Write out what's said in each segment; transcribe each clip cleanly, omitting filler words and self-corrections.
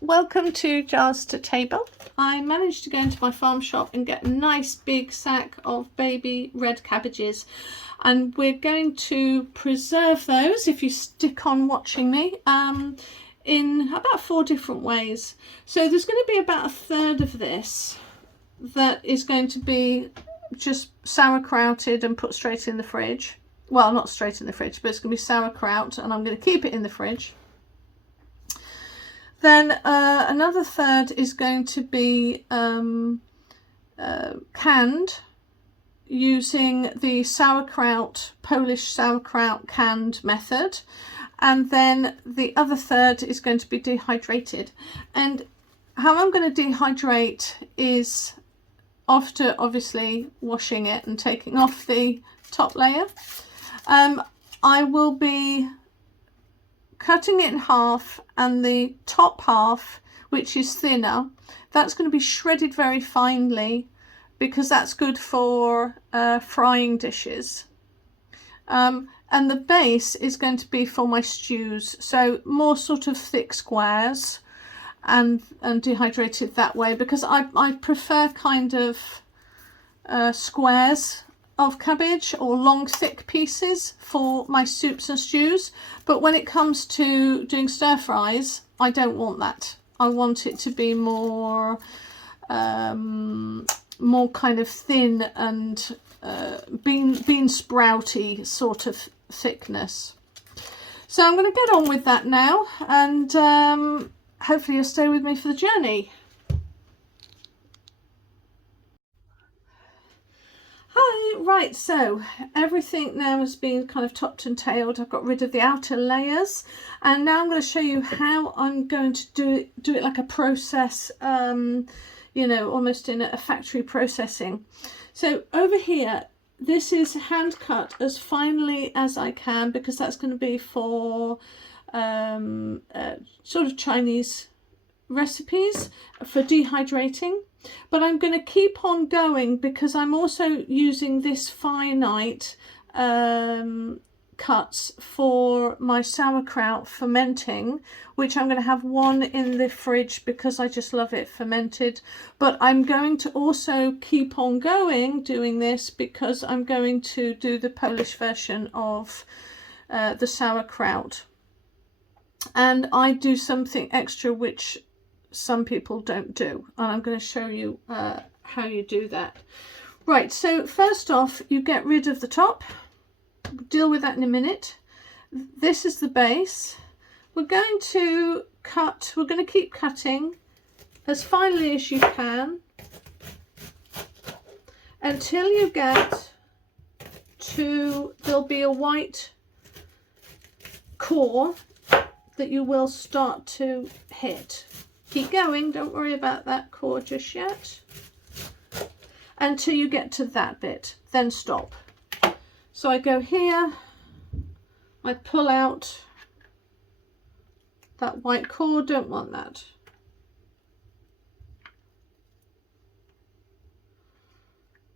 welcome to Jars to Table. I managed to go into my farm shop and get a nice big sack of baby red cabbages, and we're going to preserve those, if you stick on watching me, in about 4 different ways. So there's going to be about 1/3 of this that is going to be just sauerkrauted and put straight in the fridge. Well, not straight in the fridge, but it's going to be sauerkraut, and I'm going to keep it in the fridge. Then another 1/3 is going to be canned using the sauerkraut, Polish sauerkraut canned method. And then the other 1/3 is going to be dehydrated. And how I'm going to dehydrate is after obviously washing it and taking off the top layer. I will be cutting it in half, and the top half, which is thinner, that's going to be shredded very finely because that's good for frying dishes. And the base is going to be for my stews, so more sort of thick squares and dehydrated that way, because I prefer kind of squares of cabbage or long thick pieces for my soups and stews. But when it comes to doing stir fries, I don't want that. I want it to be more more kind of thin and bean sprouty sort of thickness. So I'm going to get on with that now, and hopefully you'll stay with me for the journey. Hi, right, so everything now has been kind of topped and tailed. I've got rid of the outer layers, and now I'm going to show you how I'm going to do it like a process, you know, almost in a factory processing. So over here, this is hand cut as finely as I can, because that's going to be for sort of Chinese recipes for dehydrating. But I'm going to keep on going because I'm also using this finite cuts for my sauerkraut fermenting, which I'm going to have one in the fridge because I just love it fermented. But I'm going to also keep on going doing this because I'm going to do the Polish version of the sauerkraut, and I do something extra which some people don't do, and I'm going to show you how you do that. Right, so first off, you get rid of the top. Deal with that in a minute. This is the base. We're going to cut, we're going to keep cutting as finely as you can until you get to, there'll be a white core that you will start to hit. Keep going, don't worry about that core just yet, until you get to that bit, then stop. So I go here, I pull out that white core, don't want that.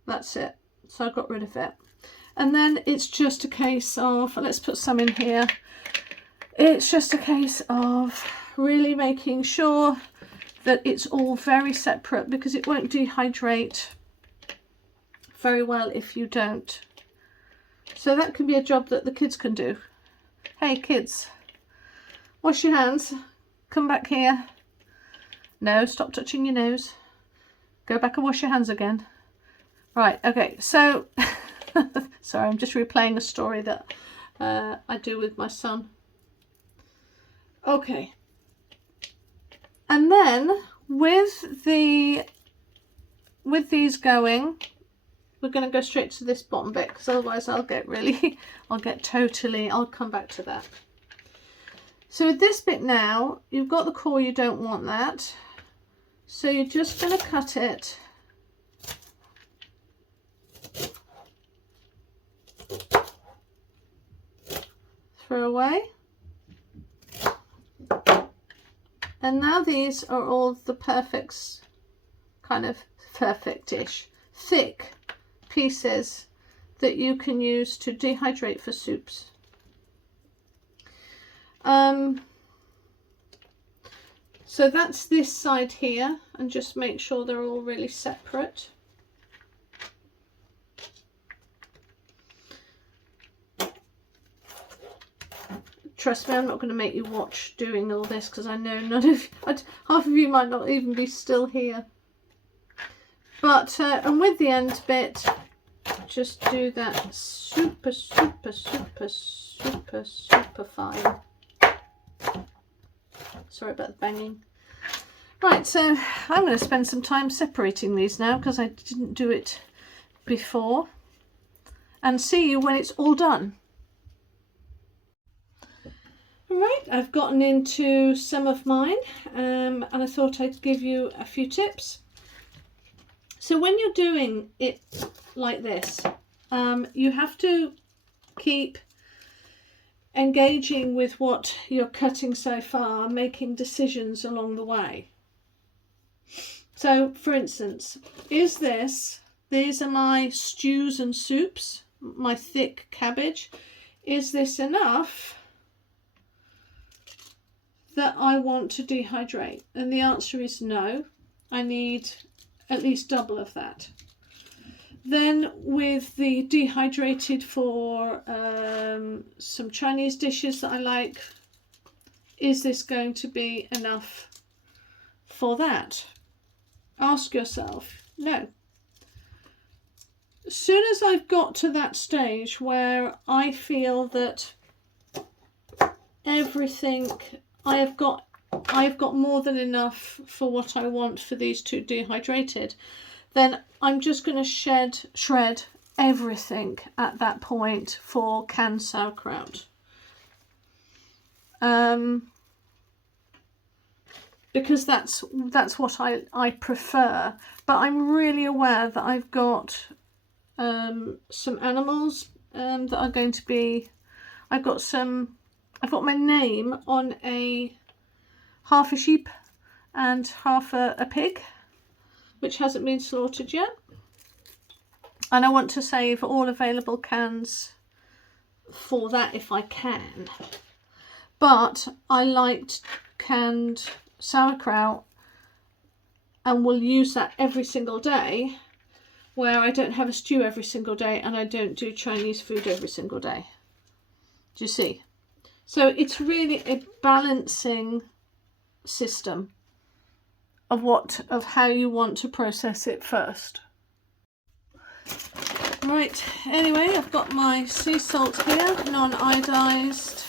That's it, so I got rid of it. And then it's just a case of, let's put some in here, it's just a case of really making sure that it's all very separate, because it won't dehydrate very well if you don't. So that can be a job that the kids can do. Hey kids, wash your hands, come back here. No, stop touching your nose. Go back and wash your hands again. Right, okay, so sorry, I'm just replaying a story that I do with my son. Okay, and then with these going, we're going to go straight to this bottom bit, because otherwise I'll come back to that. So with this bit now, you've got the core, you don't want that, so you're just going to cut it throw away. And now these are all the perfect, kind of perfect-ish, thick pieces that you can use to dehydrate for soups. So that's this side here, and just make sure they're all really separate. Trust me, I'm not going to make you watch doing all this, because I know half of you might not even be still here. But, and with the end bit, just do that super, super, super, super, super fine. Sorry about the banging. Right, so I'm going to spend some time separating these now, because I didn't do it before. And see you when it's all done. Right, I've gotten into some of mine, and I thought I'd give you a few tips. So when you're doing it like this, you have to keep engaging with what you're cutting so far, making decisions along the way. So for instance, these are my stews and soups, my thick cabbage. Is this enough that I want to dehydrate? And the answer is no. I need at least double of that. Then with the dehydrated for some Chinese dishes that I like, is this going to be enough for that? Ask yourself, no. As soon as I've got to that stage where I feel that everything I've got more than enough for what I want for these two dehydrated, then I'm just going to shred everything at that point for canned sauerkraut. Because that's what I prefer. But I'm really aware that I've got some animals that are going to be, I've got my name on half a sheep and half a pig, which hasn't been slaughtered yet. And I want to save all available cans for that if I can. But I liked canned sauerkraut and will use that every single day, where I don't have a stew every single day and I don't do Chinese food every single day. Do you see? So it's really a balancing system of how you want to process it first. Right, anyway, I've got my sea salt here, non-iodized.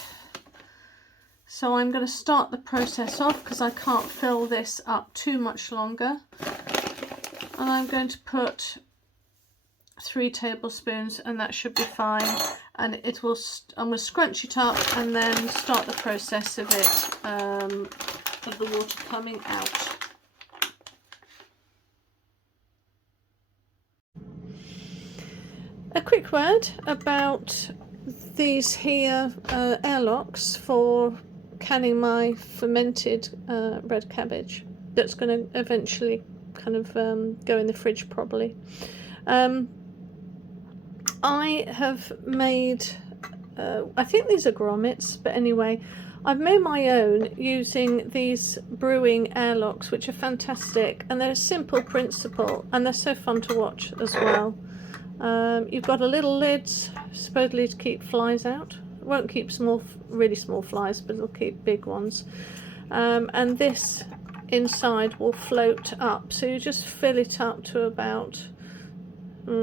So I'm going to start the process off because I can't fill this up too much longer. And I'm going to put 3 tablespoons, and that should be fine. And it will. I'm going to scrunch it up and then start the process of it, of the water coming out. A quick word about these here airlocks for canning my fermented red cabbage. That's going to eventually kind of go in the fridge probably. I have made, I think these are grommets, but anyway, I've made my own using these brewing airlocks, which are fantastic, and they're a simple principle, and they're so fun to watch as well. You've got a little lid, supposedly to keep flies out. It won't keep really small flies, but it'll keep big ones. And this inside will float up, so you just fill it up to about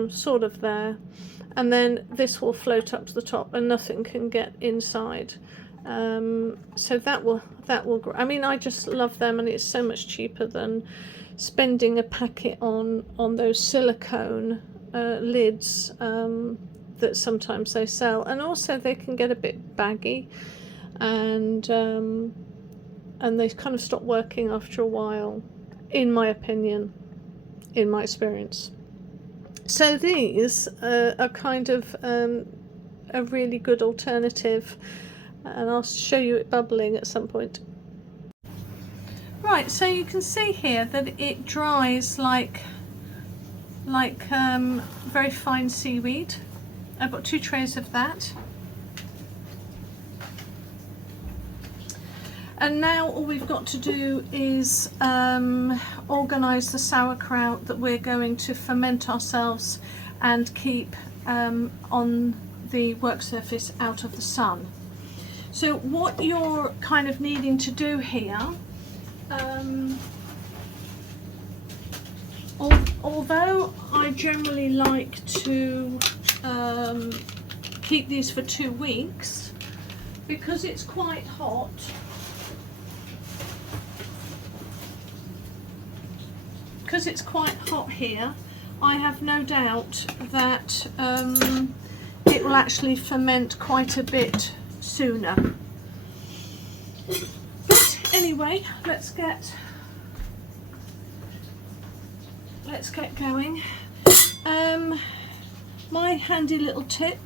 sort of there, and then this will float up to the top and nothing can get inside. So that will I mean, I just love them, and it's so much cheaper than spending a packet on those silicone lids that sometimes they sell, and also they can get a bit baggy, and they kind of stop working after a while, in my opinion, in my experience. So these are kind of a really good alternative, and I'll show you it bubbling at some point. Right, so you can see here that it dries like very fine seaweed. I've got 2 trays of that. And now all we've got to do is organise the sauerkraut that we're going to ferment ourselves and keep on the work surface out of the sun. So what you're kind of needing to do here, although I generally like to keep these for 2 weeks, because it's quite hot, here, I have no doubt that it will actually ferment quite a bit sooner. But anyway, let's get going. My handy little tip,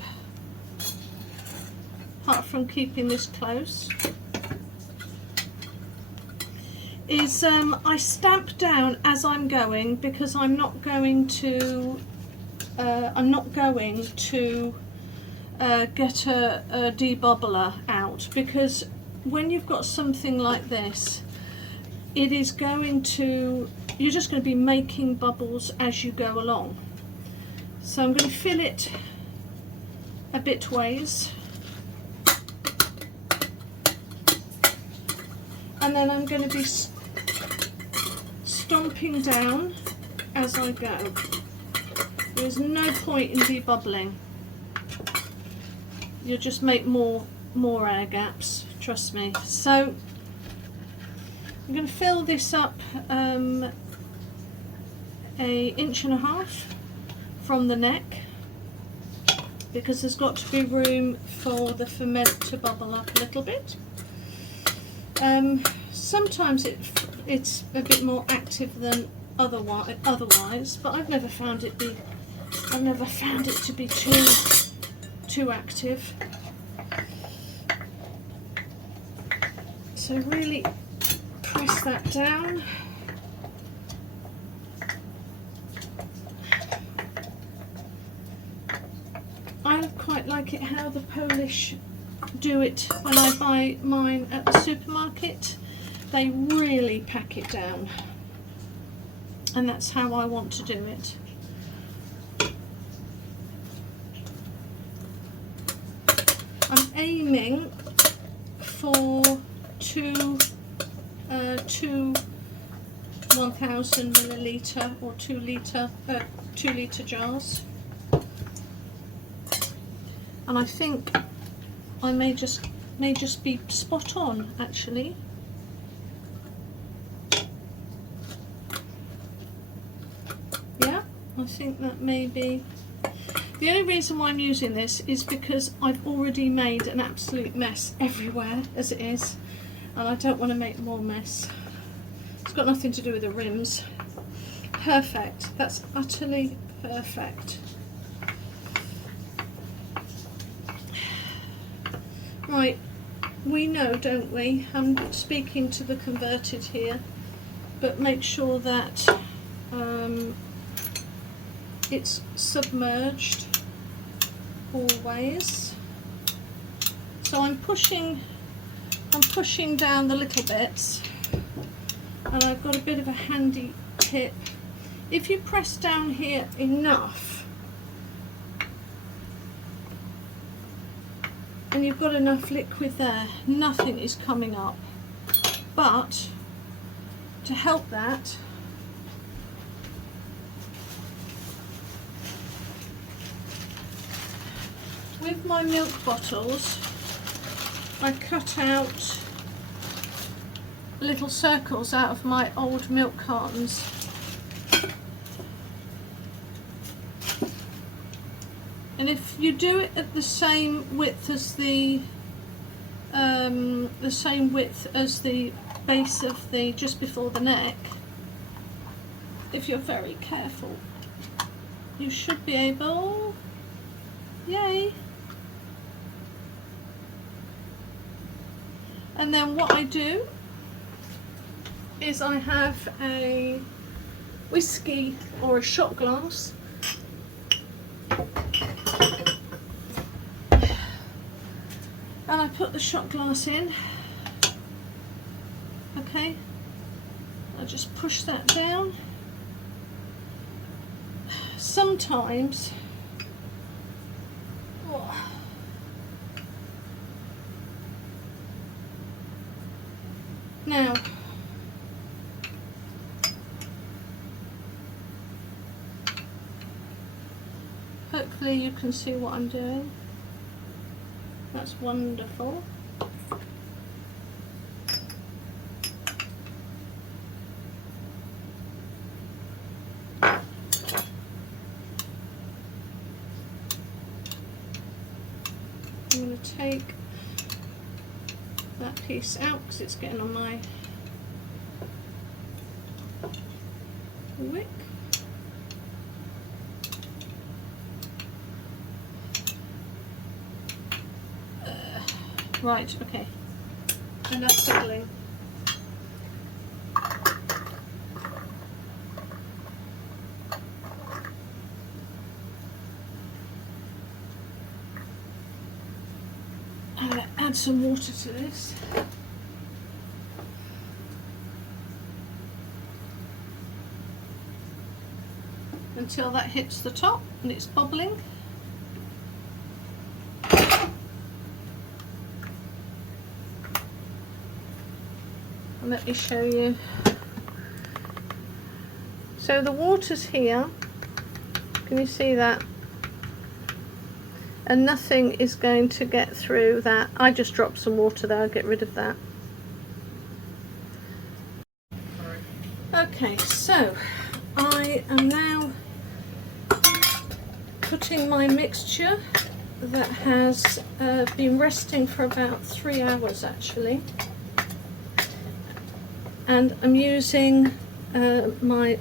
apart from keeping this close, is I stamp down as I'm going, because I'm not going to get a debubbler out, because when you've got something like this, it is going to, you're just going to be making bubbles as you go along. So I'm going to fill it a bit ways, and then I'm going to be stomping down as I go. There's no point in debubbling. You'll just make more air gaps, trust me. So I'm going to fill this up 1.5 inches from the neck, because there's got to be room for the ferment to bubble up a little bit. Sometimes it's a bit more active than otherwise, but I've never found it to be too active. So really press that down. I quite like it how the Polish do it when I buy mine at the supermarket. They really pack it down, and that's how I want to do it. I'm aiming for two 1000 milliliter or 2 litre jars, and I think I may just be spot on, actually. Yeah, I think that may be. The only reason why I'm using this is because I've already made an absolute mess everywhere as it is, and I don't want to make more mess. It's got nothing to do with the rims. Perfect. That's utterly perfect. Right, we know, don't we? I'm speaking to the converted here, but make sure that it's submerged always. So I'm pushing down the little bits, and I've got a bit of a handy tip. If you press down here enough, and you've got enough liquid there, nothing is coming up. But to help that, with my milk bottles, I cut out little circles out of my old milk cartons. And if you do it at the same width as the base of the, just before the neck, if you're very careful, you should be able, yay. And then what I do is I have a whiskey or a shot glass, and I put the shot glass in, Okay, I'll just push that down. Sometimes, now hopefully you can see what I'm doing. That's wonderful. I'm going to take that piece out because it's getting on my wick. Right, okay, enough fiddling. I'm going to add some water to this. Until that hits the top and it's bubbling. And let me show you. So the water's here. Can you see that? And nothing is going to get through that. I just dropped some water there, I'll get rid of that. Okay, so I am now putting my mixture that has been resting for about 3 hours actually. And I'm using my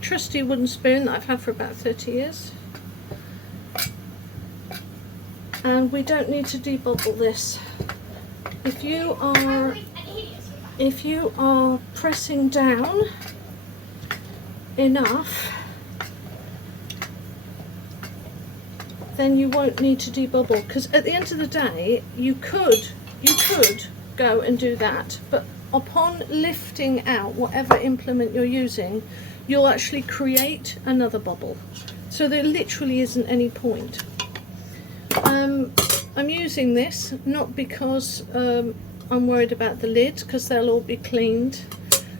trusty wooden spoon that I've had for about 30 years. And we don't need to debubble this. If you are pressing down enough, then you won't need to debubble, because at the end of the day you could go and do that, but upon lifting out whatever implement you're using, you'll actually create another bubble. So there literally isn't any point. I'm using this not because I'm worried about the lid, because they'll all be cleaned.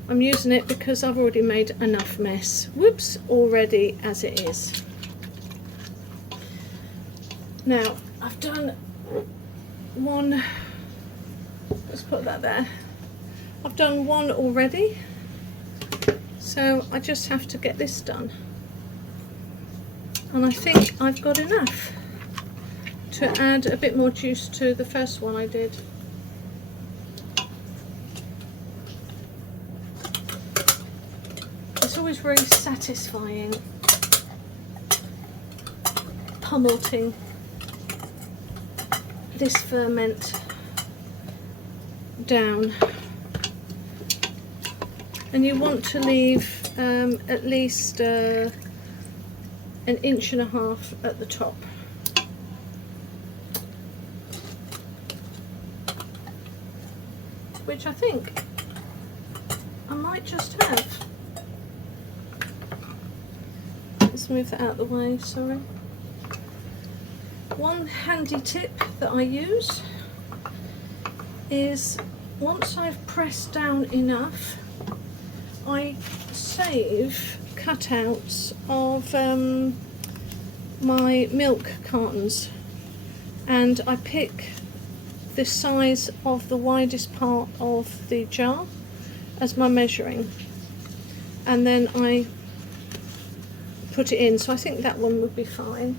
I'm using it because I've already made enough mess, whoops, already as it is. Now I've done one, let's put that there. I've done one already, so I just have to get this done. And I think I've got enough to add a bit more juice to the first one I did. It's always very satisfying pummeling this ferment down. And you want to leave at least 1.5 inches at the top. Which I think I might just have. Let's move that out of the way, sorry. One handy tip that I use is once I've pressed down enough, I save cutouts of my milk cartons, and I pick the size of the widest part of the jar as my measuring, and then I put it in. So I think that one would be fine.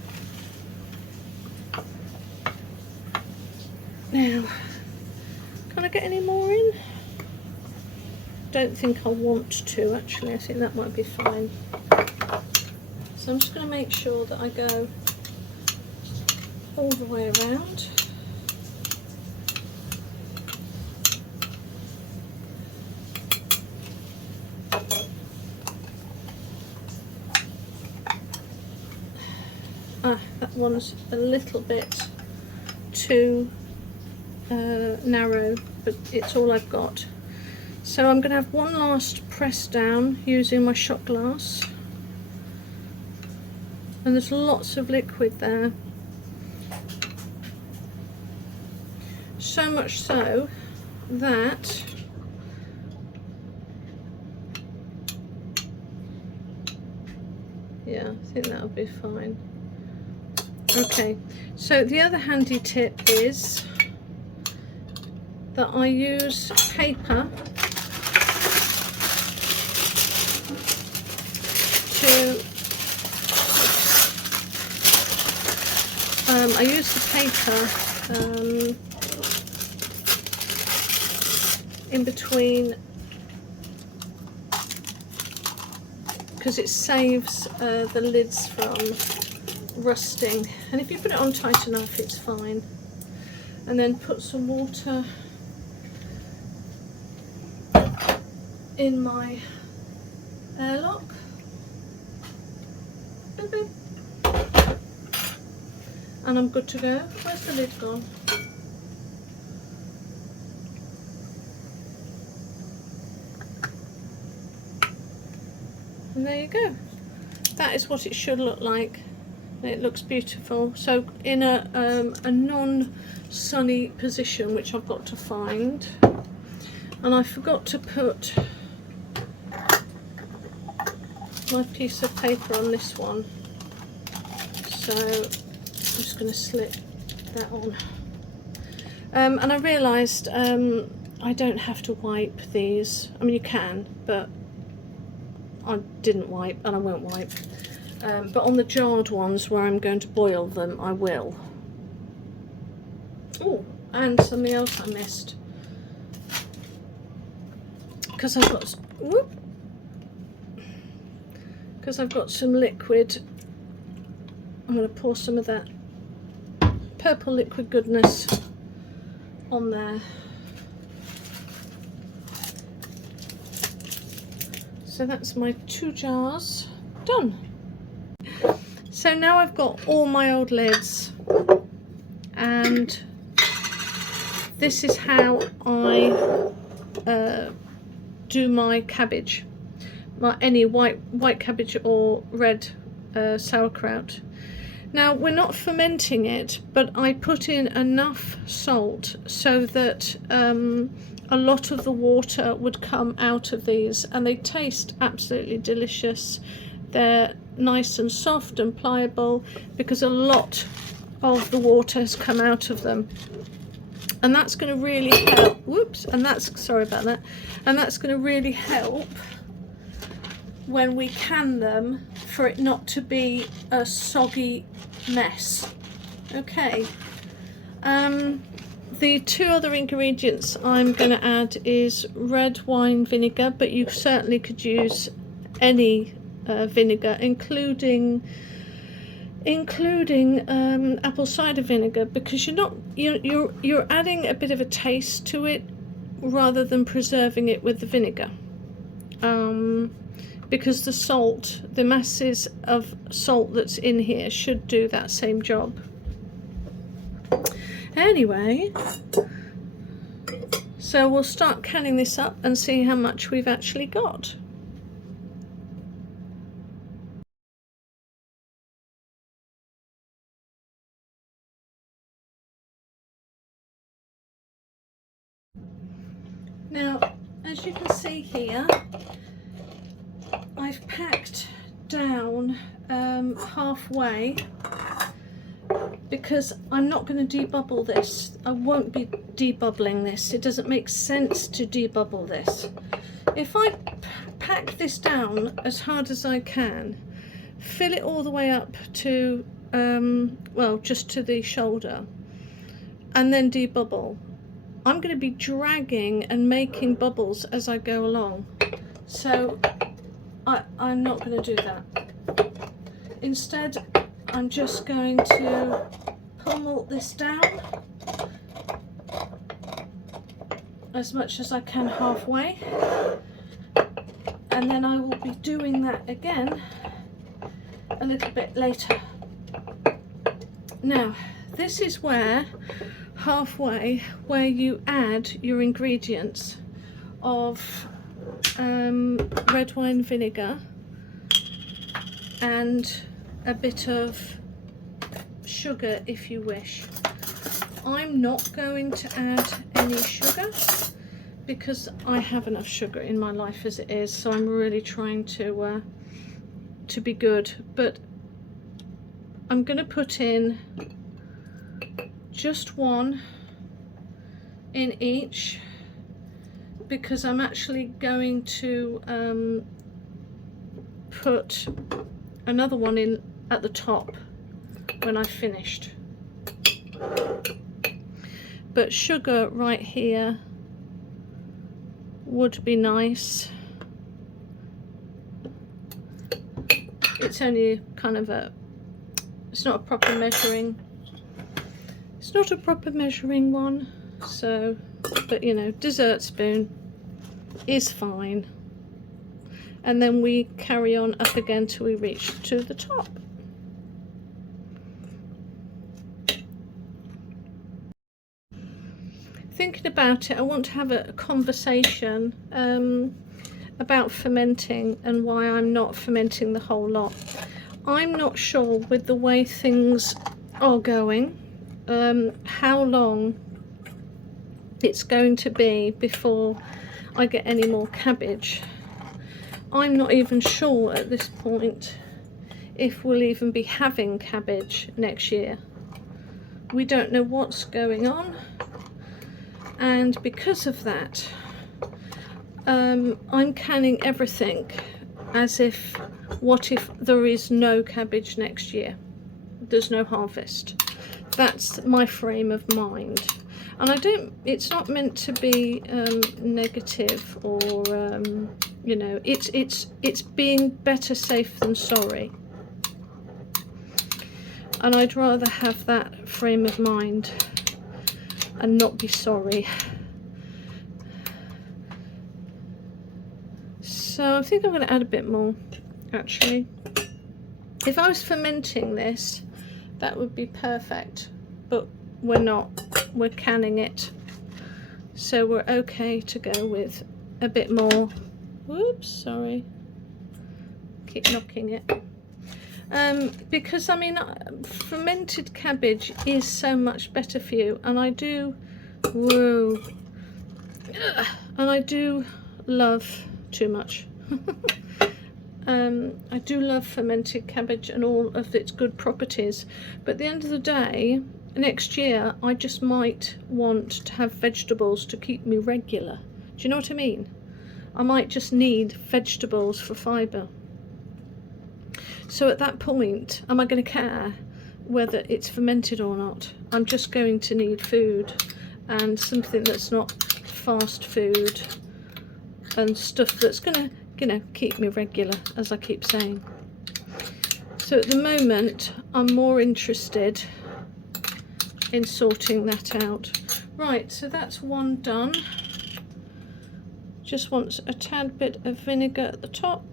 Now, can I get any more in? Don't think I want to actually. I think that might be fine. So I'm just going to make sure that I go all the way around. That one's a little bit too narrow, but it's all I've got. So I'm going to have one last press down using my shot glass, and there's lots of liquid there, so much so that yeah, I think that'll be fine. Okay, so the other handy tip is that I use paper to I use the paper in between, because it saves the lids from rusting, and if you put it on tight enough it's fine. And then put some water in my airlock. Boop, boop. And I'm good to go. Where's the lid gone? And there you go. That is what it should look like. It looks beautiful. So in a non-sunny position, which I've got to find, and I forgot to put my piece of paper on this one, so I'm just going to slip that on. And I realised I don't have to wipe these. I mean, you can, but I didn't wipe, and I won't wipe. But on the jarred ones where I'm going to boil them, I will. Oh, and something else I missed, because I've got some liquid. I'm going to pour some of that purple liquid goodness on there. So that's my 2 jars done. So now I've got all my old lids, and this is how I do my cabbage, any white cabbage or red sauerkraut. Now, we're not fermenting it, but I put in enough salt so that a lot of the water would come out of these, and they taste absolutely delicious. They're nice and soft and pliable because a lot of the water has come out of them, and that's going to really help. Whoops, and that's, sorry about that, and that's going to really help when we can them, for it not to be a soggy mess. Okay, the 2 other ingredients I'm going to add is red wine vinegar, but you certainly could use any vinegar, including apple cider vinegar, because you're adding a bit of a taste to it rather than preserving it with the vinegar. Because the salt, the masses of salt that's in here should do that same job. Anyway, so we'll start canning this up and see how much we've actually got. Now, as you can see here, I've packed down halfway, because I'm not going to debubble this. I won't be debubbling this. It doesn't make sense to debubble this. If I pack this down as hard as I can, fill it all the way up to, well, just to the shoulder, and then debubble, I'm going to be dragging and making bubbles as I go along. So I'm not going to do that. Instead, I'm just going to pummel this down as much as I can halfway, and then I will be doing that again a little bit later. Now, this is where halfway where you add your ingredients. of red wine vinegar and a bit of sugar if you wish. I'm not going to add any sugar because I have enough sugar in my life as it is, so I'm really trying to be good. But I'm going to put in just one in each because I'm actually going to put another one in at the top when I've finished. But sugar right here would be nice. It's only kind of it's not a proper measuring, it's not a proper measuring one, so, but you know, dessert spoon is fine. And then we carry on up again till we reach to the top. Thinking about it, I want to have a conversation about fermenting and why I'm not fermenting the whole lot. I'm not sure with the way things are going how long it's going to be before I get any more cabbage. I'm not even sure at this point if we'll even be having cabbage next year. We don't know what's going on, and because of that I'm canning everything as if, what if there is no cabbage next year? There's no harvest. That's my frame of mind. And I don't, it's not meant to be negative or you know, it's being better safe than sorry. And I'd rather have that frame of mind and not be sorry. So I think I'm going to add a bit more, actually. If I was fermenting this, that would be perfect, but we're not. We're canning it, so we're okay to go with a bit more. Whoops, sorry. Keep knocking it. Because I mean, fermented cabbage is so much better for you, and I do, whoa, and I do love too much. I do love fermented cabbage and all of its good properties, but at the end of the day, next year I just might want to have vegetables to keep me regular. Do you know what I mean? I might just need vegetables for fibre. So at that point, am I going to care whether it's fermented or not? I'm just going to need food, and something that's not fast food and stuff that's going to, you know, keep me regular, as I keep saying. So at the moment I'm more interested in sorting that out. Right, so that's one done. Just wants a tad bit of vinegar at the top,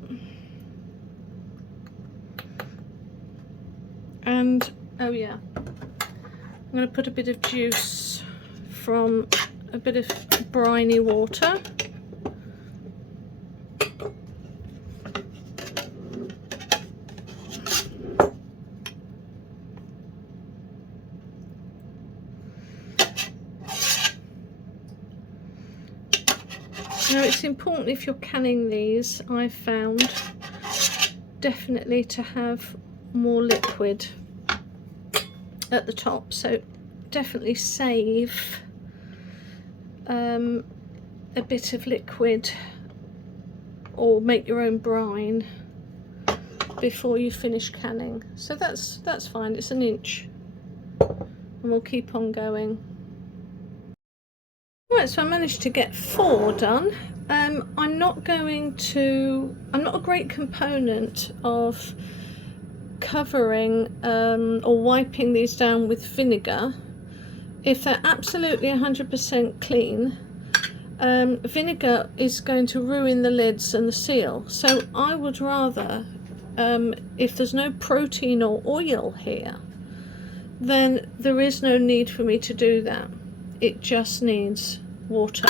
and oh yeah, I'm going to put a bit of juice from a bit of briny water. Now it's important if you're canning these, I've found, definitely to have more liquid at the top, so definitely save a bit of liquid or make your own brine before you finish canning. So that's fine, it's an inch, and we'll keep on going. Right, so I managed to get 4 done. I'm not a great component of covering or wiping these down with vinegar. If they're absolutely 100% clean, vinegar is going to ruin the lids and the seal. So I would rather, if there's no protein or oil here, then there is no need for me to do that. It just needs water.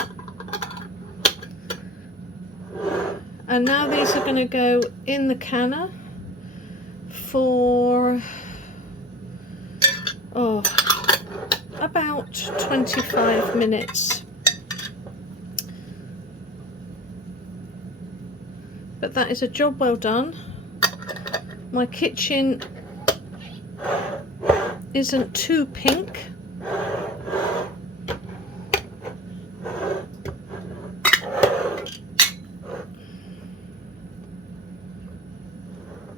And now these are going to go in the canner for about 25 minutes. But that is a job well done. My kitchen isn't too pink.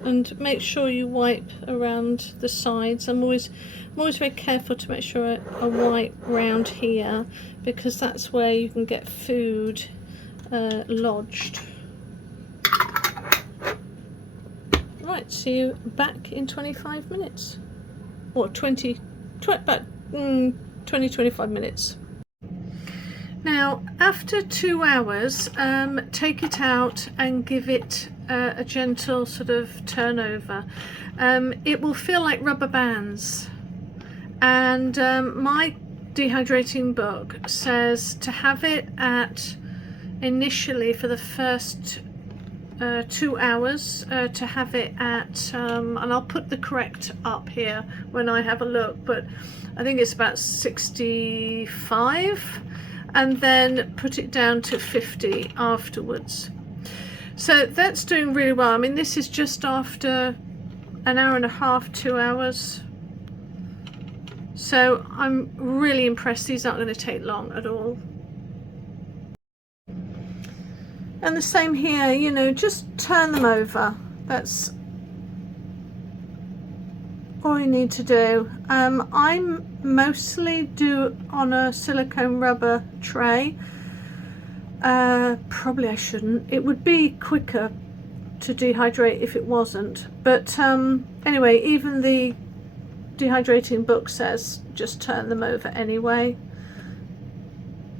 And make sure you wipe around the sides. I'm always very careful to make sure I wipe round here, because that's where you can get food lodged. Right, see you back in 25 minutes. Or 25 minutes. Now, after 2 hours, take it out and give it a gentle sort of turnover. It will feel like rubber bands. And my dehydrating book says to have it at, initially for the first 2 hours, to have it at, and I'll put the correct up here when I have a look, but I think it's about 65, and then put it down to 50 afterwards. So that's doing really well. I mean, this is just after an hour and a half, 2 hours. So I'm really impressed. These aren't going to take long at all. And the same here, you know, just turn them over. That's all you need to do. I'm mostly do on a silicone rubber tray. Probably I shouldn't. It would be quicker to dehydrate if it wasn't. But anyway, even the dehydrating book says just turn them over anyway.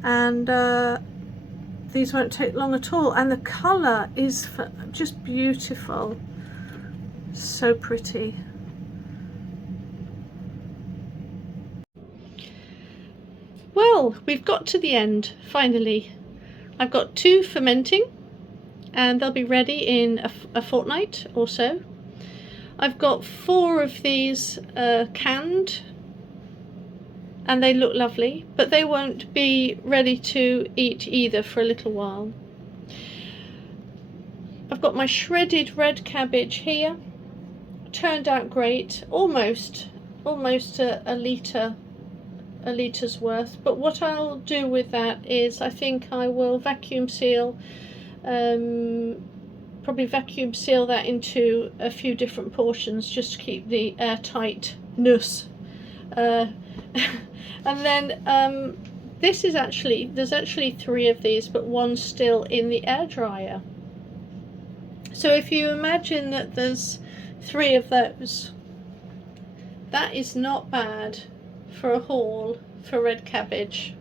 And these won't take long at all. And the colour is just beautiful. So pretty. Well, we've got to the end, finally. I've got 2 fermenting, and they'll be ready in a fortnight or so. I've got 4 of these canned, and they look lovely, but they won't be ready to eat either for a little while. I've got my shredded red cabbage here. Turned out great, almost a litres worth. But what I'll do with that is, I think I will vacuum seal, probably vacuum seal that into a few different portions just to keep the airtightness. And then there's actually 3 of these, but one's still in the air dryer. So if you imagine that there's 3 of those, that is not bad for a haul for red cabbage.